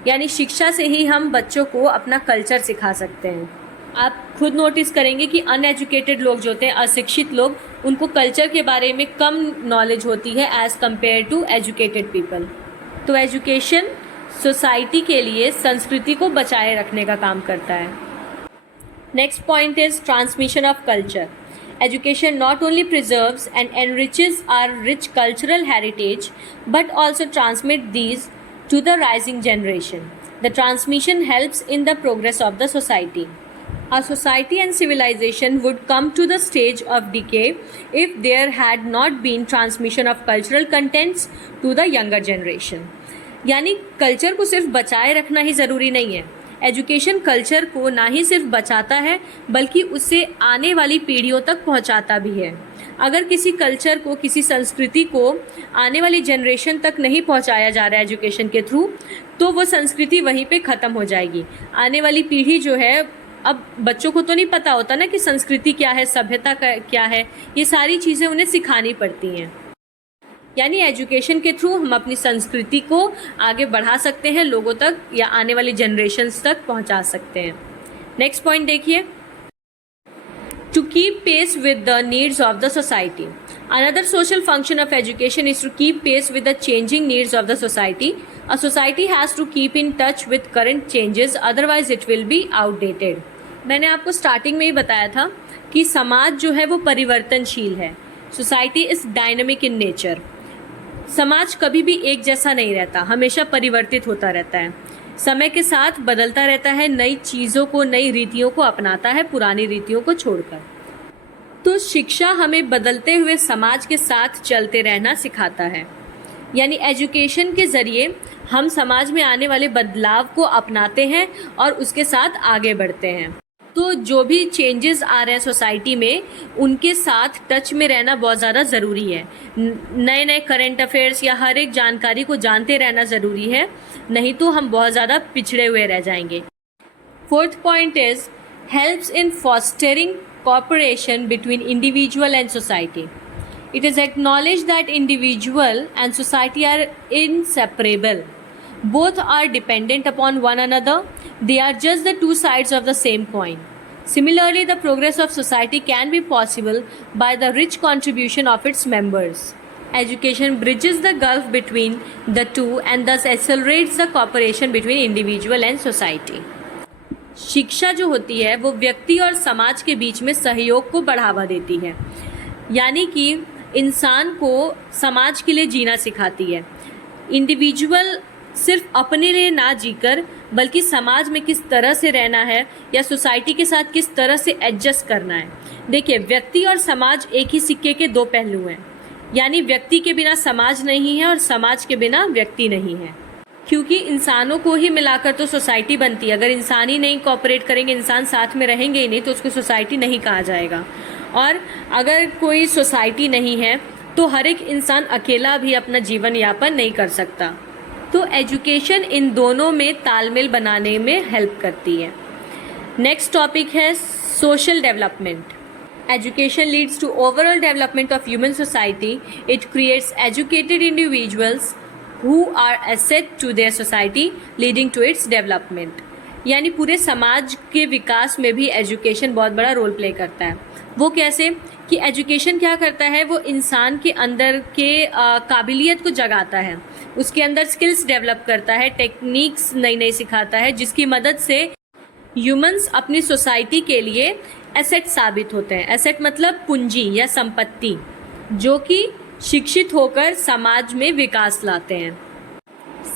यानी शिक्षा से ही हम बच्चों को अपना कल्चर सिखा सकते हैं। आप खुद नोटिस करेंगे कि अनएजुकेटेड लोग जो होते हैं, अशिक्षित लोग, उनको कल्चर के बारे में कम नॉलेज होती है as compare to educated people. तो एजुकेशन सोसाइटी के लिए संस्कृति को बचाए रखने का काम करता है। Next point is transmission of culture. Education not only preserves and enriches our rich cultural heritage but also transmits these to the rising generation. The transmission helps in the progress of the society. Our society and civilization would come to the stage of decay if there had not been transmission of cultural contents to the younger generation. यानी culture को सिर्फ बचाए रखना ही ज़रूरी नहीं है। Education culture को ना ही सिर्फ बचाता है बल्कि उससे आने वाली पीढ़ियों तक पहुंचाता भी है। अगर किसी कल्चर को, किसी संस्कृति को आने वाली जनरेशन तक नहीं पहुंचाया जा रहा है एजुकेशन के थ्रू, तो वो संस्कृति वहीं पे ख़त्म हो जाएगी। आने वाली पीढ़ी जो है, अब बच्चों को तो नहीं पता होता ना कि संस्कृति क्या है, सभ्यता क्या है, ये सारी चीज़ें उन्हें सिखानी पड़ती हैं। यानी एजुकेशन के थ्रू हम अपनी संस्कृति को आगे बढ़ा सकते हैं, लोगों तक या आने वाली जनरेशन्स तक पहुंचा सकते हैं। नेक्स्ट पॉइंट देखिए, to keep pace with the needs of the society. Another social function of education is to keep pace with the changing needs of the society. A society has to keep in touch with current changes, otherwise it will be outdated. मैंने आपको starting में ही बताया था कि समाज जो है वो परिवर्तनशील है। Society is dynamic in nature. समाज कभी भी एक जैसा नहीं रहता, हमेशा परिवर्तित होता रहता है, समय के साथ बदलता रहता है, नई चीज़ों को, नई रीतियों को अपनाता है पुरानी रीतियों को छोड़कर। तो शिक्षा हमें बदलते हुए समाज के साथ चलते रहना सिखाता है। यानी एजुकेशन के ज़रिए हम समाज में आने वाले बदलाव को अपनाते हैं और उसके साथ आगे बढ़ते हैं। तो जो भी चेंजेस आ रहे हैं सोसाइटी में, उनके साथ टच में रहना बहुत ज़्यादा ज़रूरी है। नए नए करंट अफेयर्स या हर एक जानकारी को जानते रहना ज़रूरी है, नहीं तो हम बहुत ज़्यादा पिछड़े हुए रह जाएंगे। Fourth point is helps in fostering cooperation between individual and society. It is acknowledged that individual and society are inseparable. Both are dependent upon one another. They are just the two sides of the same coin. Similarly, the progress of society can be possible by the rich contribution of its members. Education bridges the gulf between the two and thus accelerates the cooperation between individual and society. शिक्षा जो होती है वो व्यक्ति और समाज के बीच में सहयोग को बढ़ावा देती है, यानी कि इंसान को समाज के लिए जीना सिखाती है। इंडिविजुअल सिर्फ अपने लिए ना जीकर बल्कि समाज में किस तरह से रहना है या सोसाइटी के साथ किस तरह से एडजस्ट करना है। देखिए, व्यक्ति और समाज एक ही सिक्के के दो पहलू हैं, यानी व्यक्ति के बिना समाज नहीं है और समाज के बिना व्यक्ति नहीं है, क्योंकि इंसानों को ही मिलाकर तो सोसाइटी बनती है। अगर इंसान ही नहीं कोऑपरेट करेंगे, इंसान साथ में रहेंगे ही नहीं, तो उसको सोसाइटी नहीं कहा जाएगा। और अगर कोई सोसाइटी नहीं है तो हर एक इंसान अकेला भी अपना जीवन यापन नहीं कर सकता। तो एजुकेशन इन दोनों में तालमेल बनाने में हेल्प करती है। नेक्स्ट टॉपिक है social development. Education leads to overall development of human society. It creates educated individuals who are asset to their society, leading to its development. यानी पूरे समाज के विकास में भी एजुकेशन बहुत बड़ा रोल प्ले करता है। वो कैसे कि एजुकेशन क्या करता है, वो इंसान के अंदर के काबिलियत को जगाता है, उसके अंदर स्किल्स डेवलप करता है, टेक्निक्स नई नई सिखाता है, जिसकी मदद से ह्यूमंस अपनी सोसाइटी के लिए एसेट साबित होते हैं। एसेट मतलब पूंजी या संपत्ति, जो कि शिक्षित होकर समाज में विकास लाते हैं।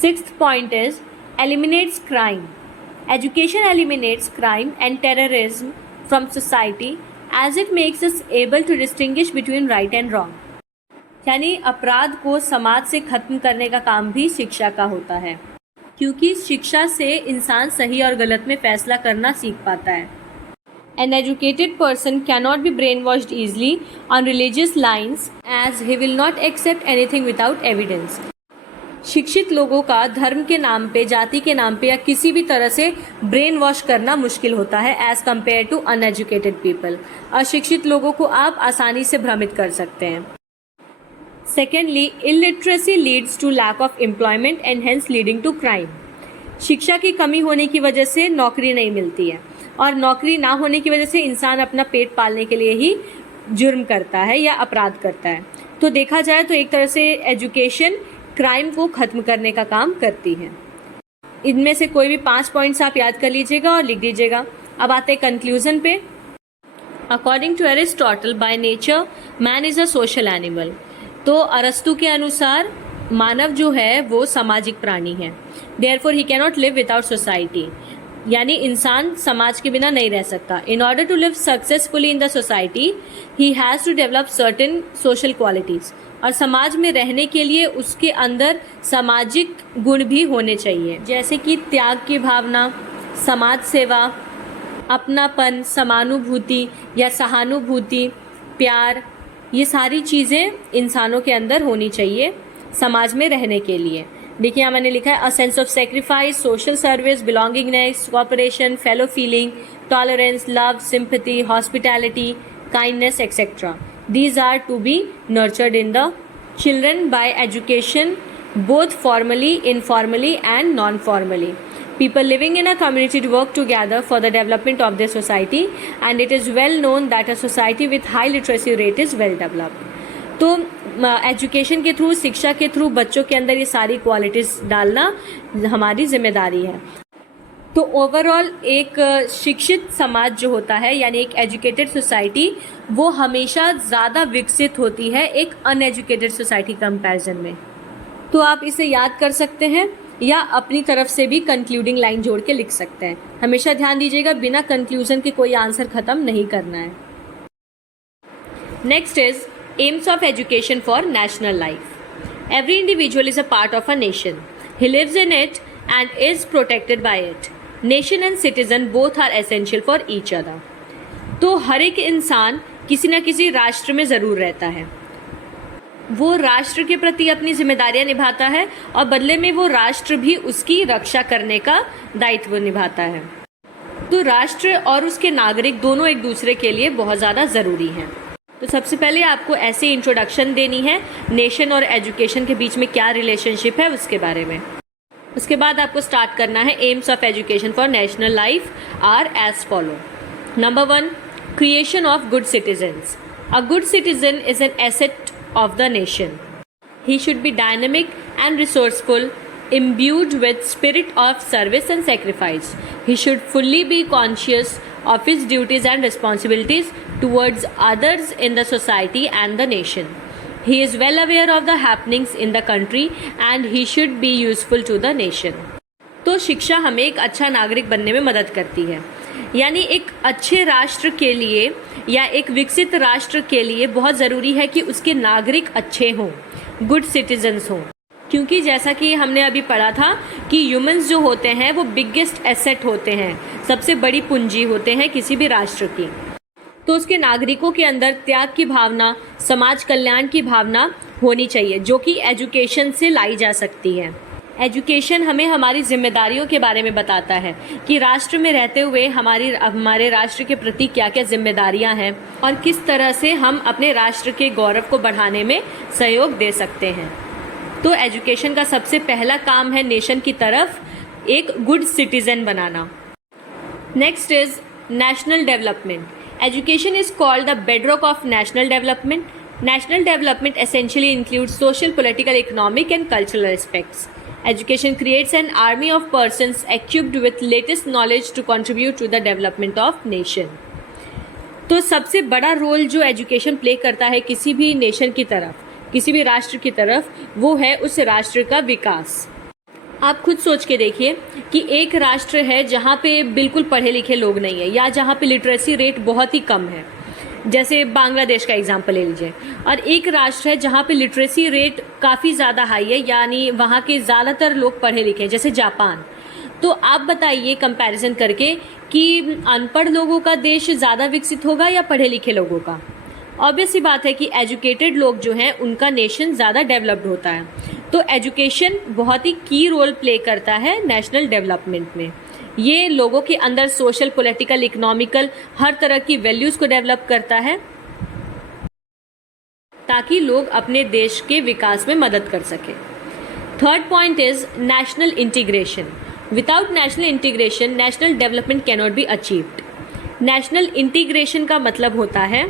Sixth point is eliminates crime. Education eliminates crime and terrorism from society as it makes us able to distinguish between right and wrong. यानी अपराध को समाज से खत्म करने का काम भी शिक्षा का होता है, क्योंकि शिक्षा से इंसान सही और गलत में फैसला करना सीख पाता है। An educated person cannot be brainwashed easily on religious lines as he will not accept anything without evidence. शिक्षित लोगों का धर्म के नाम पे, जाति के नाम पे या किसी भी तरह से ब्रेन वॉश करना मुश्किल होता है as compare to uneducated people. अशिक्षित लोगों को आप आसानी से भ्रमित कर सकते हैं। Secondly, illiteracy leads to lack of employment and hence leading to crime. शिक्षा की कमी होने की वजह से नौकरी नहीं मिलती है और नौकरी ना होने की वजह से इंसान अपना पेट पालने के लिए ही जुर्म करता है या अपराध करता है। तो देखा जाए तो एक तरह से एजुकेशन क्राइम को ख़त्म करने का काम करती है। इनमें से कोई भी 5 पॉइंट्स आप याद कर लीजिएगा और लिख दीजिएगा। अब आते हैं कंक्लूजन पे। According to Aristotle, by nature man is a social animal. तो अरस्तु के अनुसार मानव जो है वो सामाजिक प्राणी है। Therefore he cannot live without society, यानी इंसान समाज के बिना नहीं रह सकता। In order to live successfully in the society he has to develop certain social qualities. और समाज में रहने के लिए उसके अंदर सामाजिक गुण भी होने चाहिए, जैसे कि त्याग की भावना, समाज सेवा, अपनापन, समानुभूति या सहानुभूति, प्यार। ये सारी चीज़ें इंसानों के अंदर होनी चाहिए समाज में रहने के लिए। देखिए यहाँ मैंने लिखा है a sense of sacrifice, social service, belongingness, cooperation, fellow feeling, tolerance, love, sympathy, hospitality, kindness etcetera. These are to be nurtured in the children by education, both formally, informally and non-formally. People living in a community work together for the development of their society, and it is well known that a society with high literacy rate is well developed. तो education के through, शिक्षा के through बच्चों के अंदर ये सारी qualities डालना हमारी जिम्मेदारी है। तो ओवरऑल एक शिक्षित समाज जो होता है, यानी एक एजुकेटेड सोसाइटी, वो हमेशा ज़्यादा विकसित होती है एक अनएजुकेटेड सोसाइटी कंपैरिजन में। तो आप इसे याद कर सकते हैं या अपनी तरफ से भी कंक्लूडिंग लाइन जोड़ के लिख सकते हैं। हमेशा ध्यान दीजिएगा, बिना कंक्लूजन के कोई आंसर ख़त्म नहीं करना है। Next is aims of education for national life. Every individual is a part of a nation. He lives in it and is protected by it. Nation and citizen both are essential for each other. तो हर एक इंसान किसी न किसी राष्ट्र में ज़रूर रहता है। वो राष्ट्र के प्रति अपनी जिम्मेदारियां निभाता है और बदले में वो राष्ट्र भी उसकी रक्षा करने का दायित्व निभाता है। तो राष्ट्र और उसके नागरिक दोनों एक दूसरे के लिए बहुत ज़्यादा ज़रूरी हैं। तो सबसे पहले आपको ऐसी इंट्रोडक्शन देनी है नेशन और एजुकेशन के बीच में क्या रिलेशनशिप है उसके बारे में। उसके बाद आपको स्टार्ट करना है aims of education for national life are as follow. Number 1, creation of good citizens. A good citizen is an asset of the nation. He should be dynamic and resourceful, imbued with spirit of service and sacrifice. He should fully be conscious of his duties and responsibilities towards others in the society and the nation. He is well aware of the happenings in the country and he should be useful to the nation. तो शिक्षा हमें एक अच्छा नागरिक बनने में मदद करती है। यानी एक अच्छे राष्ट्र के लिए या एक विकसित राष्ट्र के लिए बहुत ज़रूरी है कि उसके नागरिक अच्छे हों, गुड सिटीजन्स हों। क्योंकि जैसा कि हमने अभी पढ़ा था कि ह्यूमंस जो होते हैं वो बिगेस्ट एसेट होते हैं, सबसे बड़ी पूंजी होते हैं किसी भी राष्ट्र की। तो उसके नागरिकों के अंदर त्याग की भावना, समाज कल्याण की भावना होनी चाहिए, जो कि एजुकेशन से लाई जा सकती है। एजुकेशन हमें हमारी जिम्मेदारियों के बारे में बताता है कि राष्ट्र में रहते हुए हमारे राष्ट्र के प्रति क्या क्या जिम्मेदारियां हैं और किस तरह से हम अपने राष्ट्र के गौरव को बढ़ाने में सहयोग दे सकते हैं। तो एजुकेशन का सबसे पहला काम है नेशन की तरफ एक good citizen banana. Next is national development. Education is called the bedrock of national development. National development essentially includes social, political, economic and cultural aspects. Education creates an army of persons equipped with latest knowledge to contribute to the development of nation. तो सबसे बड़ा role जो education play करता है किसी भी nation की तरफ, किसी भी राष्ट्र की तरफ, वो है उस राष्ट्र का विकास। आप खुद सोच के देखिए कि एक राष्ट्र है जहाँ पे बिल्कुल पढ़े लिखे लोग नहीं है या जहाँ पे लिटरेसी रेट बहुत ही कम है, जैसे बांग्लादेश का एग्जाम्पल ले लीजिए, और एक राष्ट्र है जहाँ पे लिटरेसी रेट काफ़ी ज़्यादा हाई है, यानी वहाँ के ज़्यादातर लोग पढ़े लिखे हैं, जैसे जापान। तो आप बताइए कंपैरिजन करके कि अनपढ़ लोगों का देश ज़्यादा विकसित होगा या पढ़े लिखे लोगों का? ऑब्वियस सी बात है कि एजुकेटेड लोग जो हैं उनका नेशन ज़्यादा डेवलप्ड होता है। तो एजुकेशन बहुत ही की रोल प्ले करता है नेशनल डेवलपमेंट में। ये लोगों के अंदर सोशल, पॉलिटिकल, इकोनॉमिकल हर तरह की वैल्यूज़ को डेवलप करता है ताकि लोग अपने देश के विकास में मदद कर सकें। Third point is national integration. Without national integration national development cannot be achieved. National integration का मतलब होता है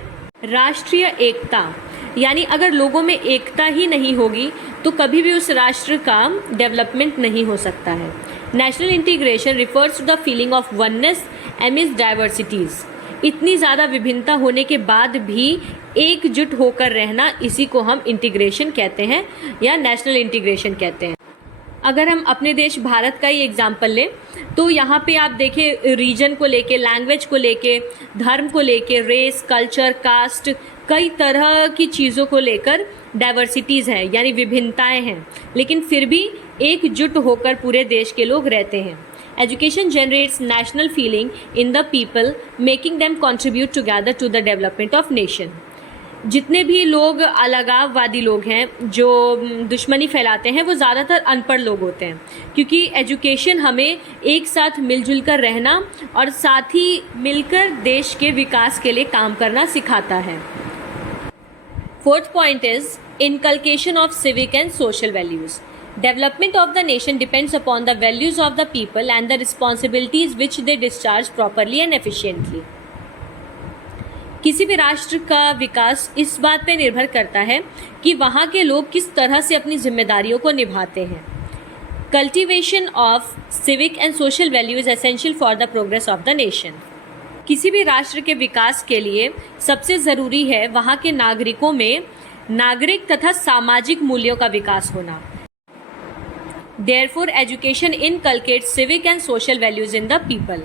राष्ट्रीय एकता, यानी अगर लोगों में एकता ही नहीं होगी तो कभी भी उस राष्ट्र का डेवलपमेंट नहीं हो सकता है। National integration refers to the feeling of oneness amidst diversities. इतनी ज़्यादा विभिन्नता होने के बाद भी एकजुट होकर रहना, इसी को हम इंटीग्रेशन कहते हैं या नेशनल इंटीग्रेशन कहते हैं। अगर हम अपने देश भारत का ही एग्जाम्पल लें तो यहाँ पे आप देखें रीजन को लेके, लैंग्वेज को लेके, धर्म को लेके, रेस, कल्चर, कास्ट, कई तरह की चीज़ों को लेकर डाइवर्सिटीज़ हैं यानी विभिन्नताएं हैं, लेकिन फिर भी एकजुट होकर पूरे देश के लोग रहते हैं। Education generates national feeling in the people, making them contribute together to the development of nation. जितने भी लोग अलगाववादी लोग हैं जो दुश्मनी फैलाते हैं वो ज़्यादातर अनपढ़ लोग होते हैं, क्योंकि एजुकेशन हमें एक साथ मिलजुल कर रहना और साथ ही मिलकर देश के विकास के लिए काम करना सिखाता है। Fourth point is inculcation of civic and social values. Development of the nation depends upon the values of the people and the responsibilities which they discharge properly and efficiently. किसी भी राष्ट्र का विकास इस बात पर निर्भर करता है कि वहाँ के लोग किस तरह से अपनी जिम्मेदारियों को निभाते हैं। Cultivation of civic and social value is essential for the progress of the nation. किसी भी राष्ट्र के विकास के लिए सबसे ज़रूरी है वहाँ के नागरिकों में नागरिक तथा सामाजिक मूल्यों का विकास होना। Therefore, education inculcates civic and social values in the people.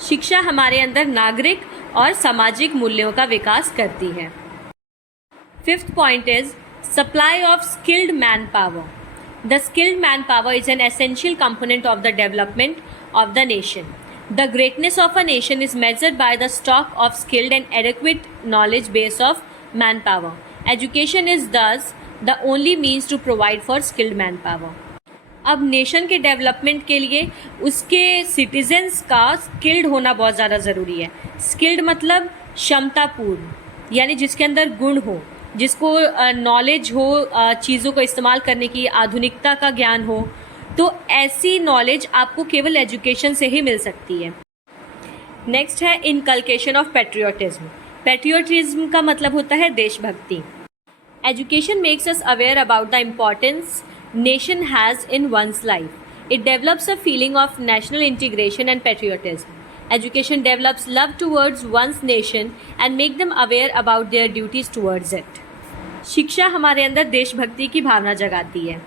शिक्षा हमारे अंदर नागरिक और सामाजिक मूल्यों का विकास करती है। Fifth point is supply of skilled manpower. The skilled manpower is an essential component of the development of the nation. The greatness of a nation is measured by the stock of skilled and adequate knowledge base of manpower. Education is thus the only means to provide for skilled manpower. अब nation के development के लिए उसके citizens का skilled होना बहुत ज़्यादा ज़रूरी है. स्किल्ड मतलब क्षमतापूर्ण, यानी जिसके अंदर गुण हो, जिसको नॉलेज हो, चीज़ों को इस्तेमाल करने की, आधुनिकता का ज्ञान हो. तो ऐसी नॉलेज आपको केवल एजुकेशन से ही मिल सकती है. नेक्स्ट है इनकल्केशन ऑफ पेट्रियोटिज्म. पेट्रियोटिज्म का मतलब होता है देशभक्ति. Education makes us aware about the importance nation has in one's life. It develops a feeling of national integration and patriotism. Education develops love towards one's nation and make them aware about their duties towards it. शिक्षा हमारे अंदर देशभक्ति की भावना जगाती है.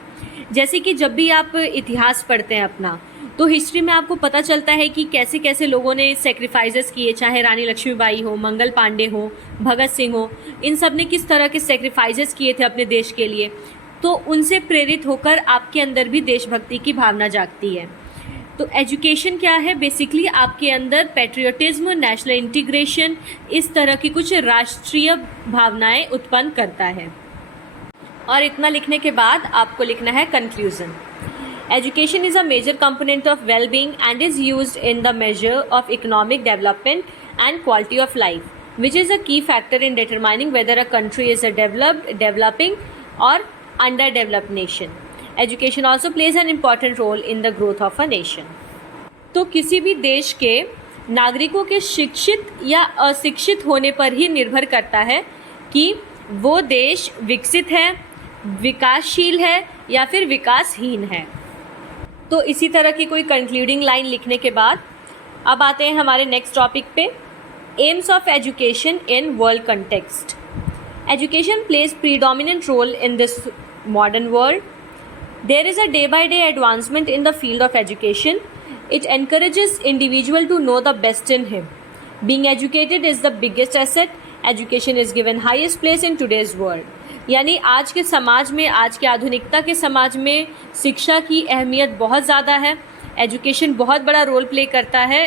जैसे कि जब भी आप इतिहास पढ़ते हैं अपना, तो हिस्ट्री में आपको पता चलता है कि कैसे कैसे लोगों ने सेक्रीफाइसेस किए, चाहे रानी लक्ष्मीबाई हो, मंगल पांडे हो, भगत सिंह हो, इन सब ने किस तरह के सेक्रीफाइसेस किए थे अपने देश के लिए. तो उनसे प्रेरित होकर आपके अंदर भी देशभक्ति की भावना जागती है. तो एजुकेशन क्या है? बेसिकली आपके अंदर पेट्रियोटिज्म, नेशनल इंटीग्रेशन, इस तरह की कुछ राष्ट्रीय भावनाएं उत्पन्न करता है. और इतना लिखने के बाद आपको लिखना है conclusion. Education is a major component of well being and is used in the measure of economic development and quality of life, which is a key factor in determining whether a country is a developed, developing और underdeveloped nation. Education also plays an important role in the growth of a nation. तो किसी भी देश के नागरिकों के शिक्षित या अशिक्षित होने पर ही निर्भर करता है कि वो देश विकसित है, विकासशील है या फिर विकासहीन है. तो इसी तरह की कोई कंक्लूडिंग लाइन लिखने के बाद अब आते हैं हमारे नेक्स्ट टॉपिक पे, AIIMS of education in world context. Education plays predominant role in this modern world. There is a day-by-day advancement in the field of education. It encourages individual to know the best in him. Being educated is the biggest asset. Education is given highest place in today's world. यानी आज के समाज में, आज के आधुनिकता के समाज में शिक्षा की अहमियत बहुत ज़्यादा है. एजुकेशन बहुत बड़ा रोल प्ले करता है.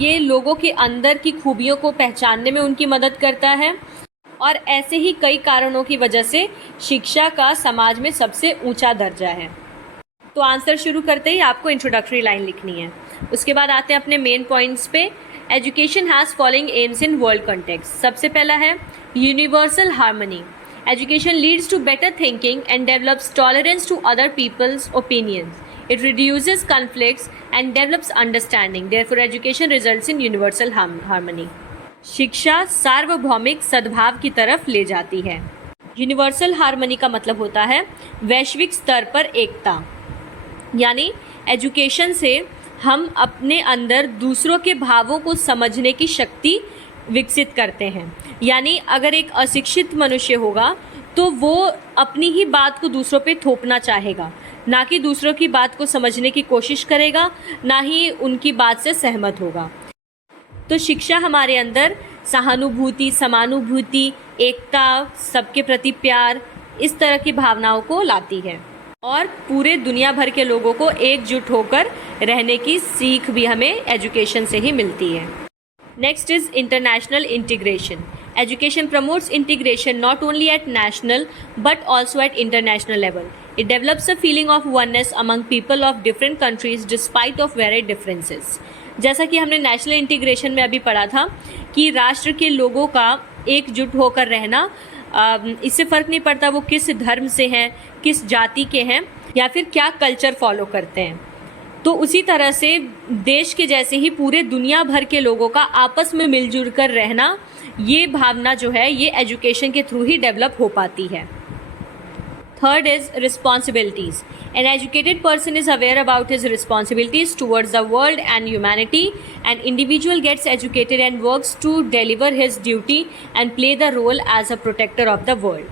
ये लोगों के अंदर की खूबियों को पहचानने में उनकी मदद करता है और ऐसे ही कई कारणों की वजह से शिक्षा का समाज में सबसे ऊंचा दर्जा है। तो आंसर शुरू करते ही आपको इंट्रोडक्टरी लाइन लिखनी है। उसके बाद आते हैं अपने मेन पॉइंट्स पे। Education has following aims in world context. सबसे पहला है universal harmony. Education leads to better thinking and develops tolerance to other people's opinions. It reduces conflicts and develops understanding. Therefore, education results in universal harmony. शिक्षा सार्वभौमिक सद्भाव की तरफ ले जाती है। यूनिवर्सल हार्मनी का मतलब होता है वैश्विक स्तर पर एकता, यानी एजुकेशन से हम अपने अंदर दूसरों के भावों को समझने की शक्ति विकसित करते हैं। यानी अगर एक अशिक्षित मनुष्य होगा तो वो अपनी ही बात को दूसरों पे थोपना चाहेगा, ना कि दूसरों की बात को समझने की कोशिश करेगा, ना ही उनकी बात से सहमत होगा। तो शिक्षा हमारे अंदर सहानुभूति, समानुभूति, एकता, सबके प्रति प्यार, इस तरह की भावनाओं को लाती है और पूरे दुनिया भर के लोगों को एकजुट होकर रहने की सीख भी हमें एजुकेशन से ही मिलती है। Next is international integration. Education promotes integration not only at national but also at international level. It develops a feeling of oneness among people of different countries despite of varied differences. जैसा कि हमने national integration में अभी पढ़ा था कि राष्ट्र के लोगों का एकजुट होकर रहना, इससे फ़र्क नहीं पड़ता वो किस धर्म से हैं, किस जाति के हैं या फिर क्या कल्चर फॉलो करते हैं। तो उसी तरह से देश के जैसे ही पूरे दुनिया भर के लोगों का आपस में मिलजुल कर रहना, ये भावना जो है ये एजुकेशन के थ्रू ही डेवलप हो पाती है। Third is responsibilities. An educated person is aware about his responsibilities towards the world and humanity. An individual gets educated and works to deliver his duty and play the role as a protector of the world.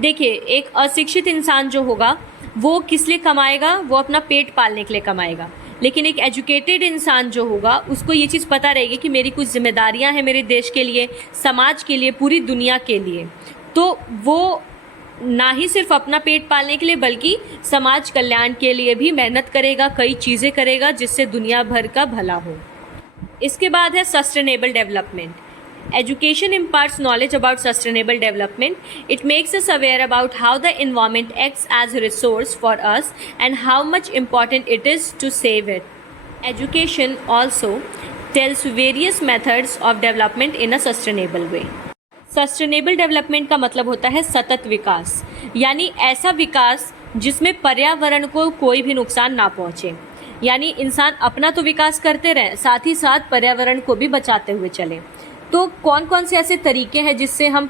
देखिए, एक अशिक्षित इंसान जो होगा वो किस लिए कमाएगा? वो अपना पेट पालने के लिए कमाएगा। लेकिन एक एजुकेटेड इंसान जो होगा उसको ये चीज़ पता रहेगी कि मेरी कुछ जिम्मेदारियां हैं मेरे देश के लिए, समाज के लिए, पूरी दुनिया के लिए। तो वो ना ही सिर्फ अपना पेट पालने के लिए बल्कि समाज कल्याण के लिए भी मेहनत करेगा, कई चीज़ें करेगा जिससे दुनिया भर का भला हो। इसके बाद है sustainable development. Education imparts knowledge about sustainable development. It makes us aware about how the environment acts as a resource for us and how much important it is to save it. Education also tells various methods of development in a sustainable way. Sustainable development का मतलब होता है सतत विकास, यानी ऐसा विकास जिसमें पर्यावरण को कोई भी नुकसान ना पहुँचे। यानी इंसान अपना तो विकास करते रहे, साथ ही साथ पर्यावरण को भी बचाते हुए चले। तो कौन कौन से ऐसे तरीके हैं जिससे हम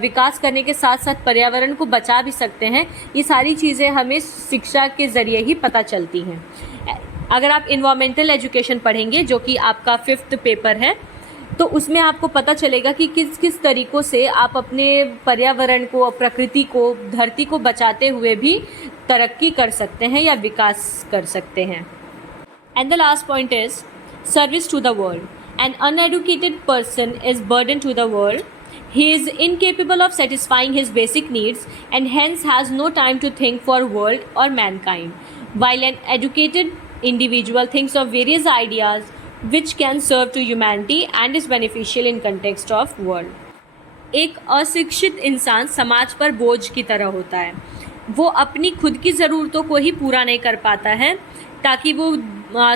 विकास करने के साथ साथ पर्यावरण को बचा भी सकते हैं, ये सारी चीज़ें हमें शिक्षा के ज़रिए ही पता चलती हैं। अगर आप इन्वायरमेंटल एजुकेशन पढ़ेंगे जो कि आपका 5th पेपर है, तो उसमें आपको पता चलेगा कि किस किस तरीक़ों से आप अपने पर्यावरण को, प्रकृति को, धरती को बचाते हुए भी तरक्की कर सकते हैं या विकास कर सकते हैं। And the last point is service to the world. An uneducated person is burden to the world. He is incapable of satisfying his basic needs and hence has no time to think for world or mankind. While an educated individual thinks of various ideas which can serve to humanity and is beneficial in context of world. एक अशिक्षित इंसान समाज पर बोझ की तरह होता है। वो अपनी खुद की ज़रूरतों को ही पूरा नहीं कर पाता है ताकि वो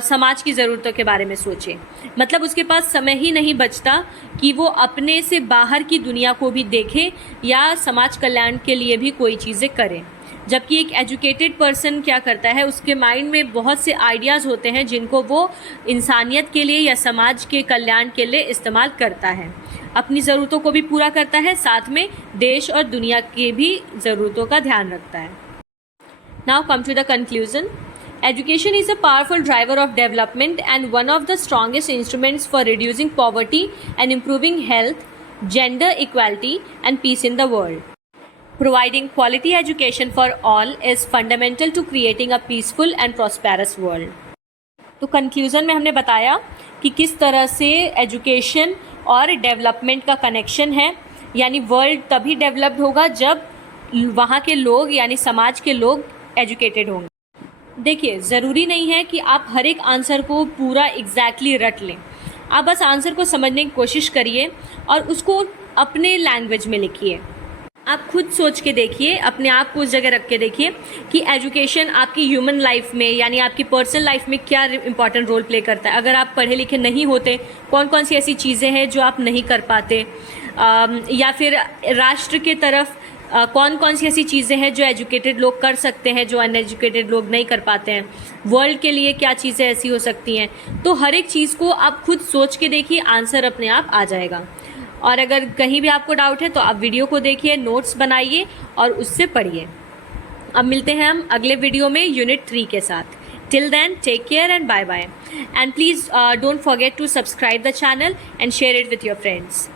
समाज की ज़रूरतों के बारे में सोचे। मतलब उसके पास समय ही नहीं बचता कि वो अपने से बाहर की दुनिया को भी देखे या समाज कल्याण के लिए भी कोई चीज़ें करे। जबकि एक एजुकेटेड पर्सन क्या करता है, उसके माइंड में बहुत से आइडियाज़ होते हैं जिनको वो इंसानियत के लिए या समाज के कल्याण के लिए इस्तेमाल करता है। अपनी ज़रूरतों को भी पूरा करता है, साथ में देश और दुनिया की भी ज़रूरतों का ध्यान रखता है। Now come to the conclusion. Education is a powerful driver of development and one of the strongest instruments for reducing poverty and improving health, gender equality and peace in the world. Providing quality education for all is fundamental to creating a peaceful and prosperous world. तो conclusion में हमने बताया कि किस तरह से education और development का कनेक्शन है, यानी वर्ल्ड तभी डेवलप्ड होगा जब वहाँ के लोग यानी समाज के लोग एजुकेटेड होंगे। देखिए, ज़रूरी नहीं है कि आप हर एक आंसर को पूरा एग्जैक्टली रट लें। आप बस आंसर को समझने की कोशिश करिए और उसको अपने लैंग्वेज में लिखिए। आप खुद सोच के देखिए, अपने आप को उस जगह रख के देखिए कि एजुकेशन आपकी ह्यूमन लाइफ में यानी आपकी पर्सनल लाइफ में क्या इंपॉर्टेंट रोल प्ले करता है। अगर आप पढ़े लिखे नहीं होते, कौन कौन सी ऐसी चीज़ें हैं जो आप नहीं कर पाते, या फिर राष्ट्र के तरफ कौन कौन सी ऐसी चीज़ें हैं जो एजुकेटेड लोग कर सकते हैं जो अनएजुकेटेड लोग नहीं कर पाते हैं, वर्ल्ड के लिए क्या चीज़ें ऐसी हो सकती हैं। तो हर एक चीज़ को आप खुद सोच के देखिए, आंसर अपने आप आ जाएगा। और अगर कहीं भी आपको डाउट है तो आप वीडियो को देखिए, नोट्स बनाइए और उससे पढ़िए। अब मिलते हैं हम अगले वीडियो में यूनिट 3 के साथ। Till then take care and bye bye, and please don't forget to subscribe the channel and share it with your friends.